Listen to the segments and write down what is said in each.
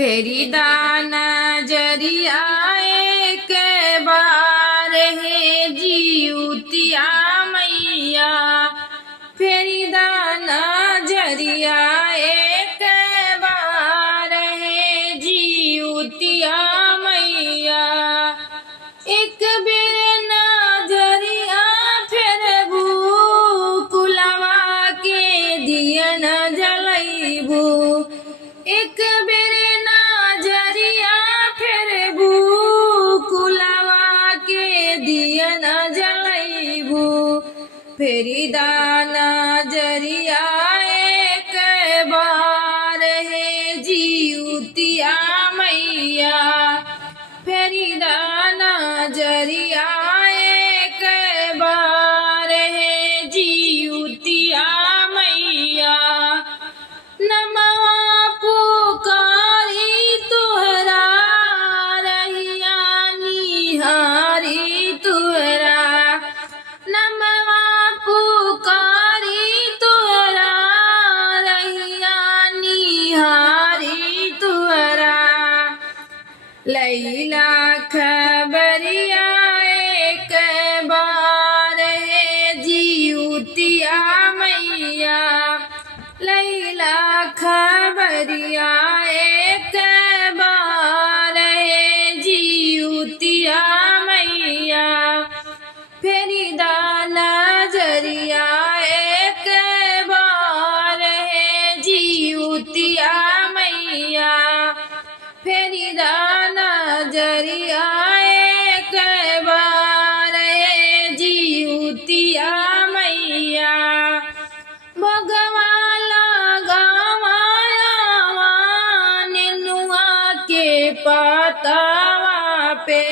फेरी दाना जरिया एक बार है जीउतिया मैया। फेरी दाना जरिया एक बार है जीउतिया मैया। एक बेर नजरिया फेर कुलवा के दिया न जलैबू। एक बेर नजरिया फेर कुलवा के दिया न जलैबू। फेरी दाना जरिया एक बार है जीउतिया मैया। फेरी दाना जरिया एक बार है जीउतिया मैया। नमवा पुकारी तुहरा रहिया निहारी तुहरा। नमवा पुकारी तुहरा रहिया निहारी तुहरा। लैला खबरिया एक बार है जीउतिया मैया। लैला खबरिया एक बार है जीउतिया मैया। फेरी दाना जरिया एक बार है जीउतिया मैया। फेरी दाना जरिया एक बार है जीउतिया मैया। भगवाला गवायावा नेनुआ के पतावा पे।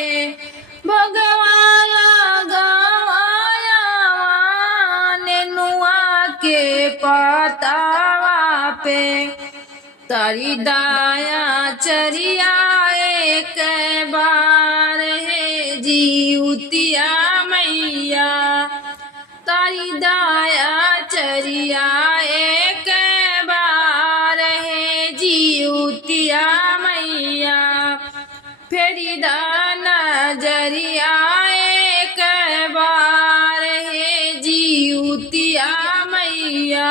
भगवाला गवायावा नेनुआ के पतावा पे। तारी दाया चरिया एक बार है जीउतिया मैया। तारी दाया चरिया एक बार है जीउतिया मैया। फेरी दाना जरिया एक बार है जीउतिया मैया।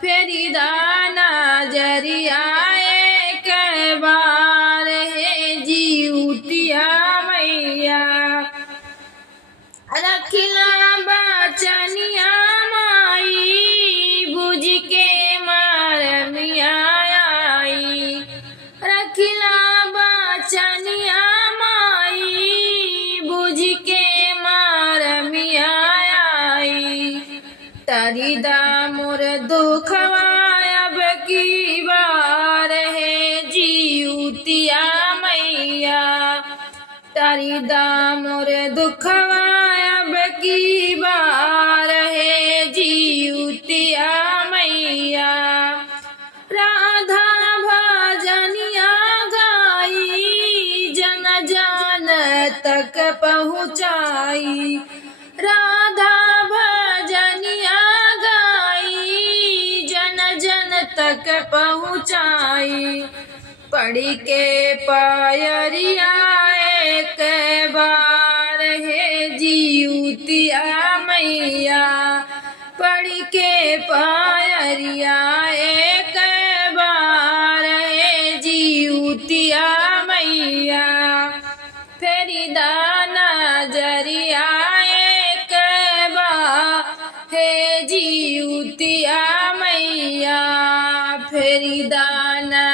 फेरी दाना जरिया एक बार है जीउतिया मैया। रखिला बचनिया माई बुझ के मारमिया आई। रखिला बचनिया माई बुझ के मारमिया आई। तारी दा मोर दुखवा अब की बार है जीउतिया मैया। तारी दा मोर दुखवा अब की बार है जीउतिया मैया। राधा भजनिया गाई जन जन तक पहुँचाई। राधा भजनिया गाई जन जन तक पहुँचाई। पढ़ी के पायरिया एक बार है जीउतिया मैया। पढ़ी के पायरिया एक बार है जीउतिया मैया। फेरी दाना जरिया एक बार है जीउतिया मैया। फेरी दाना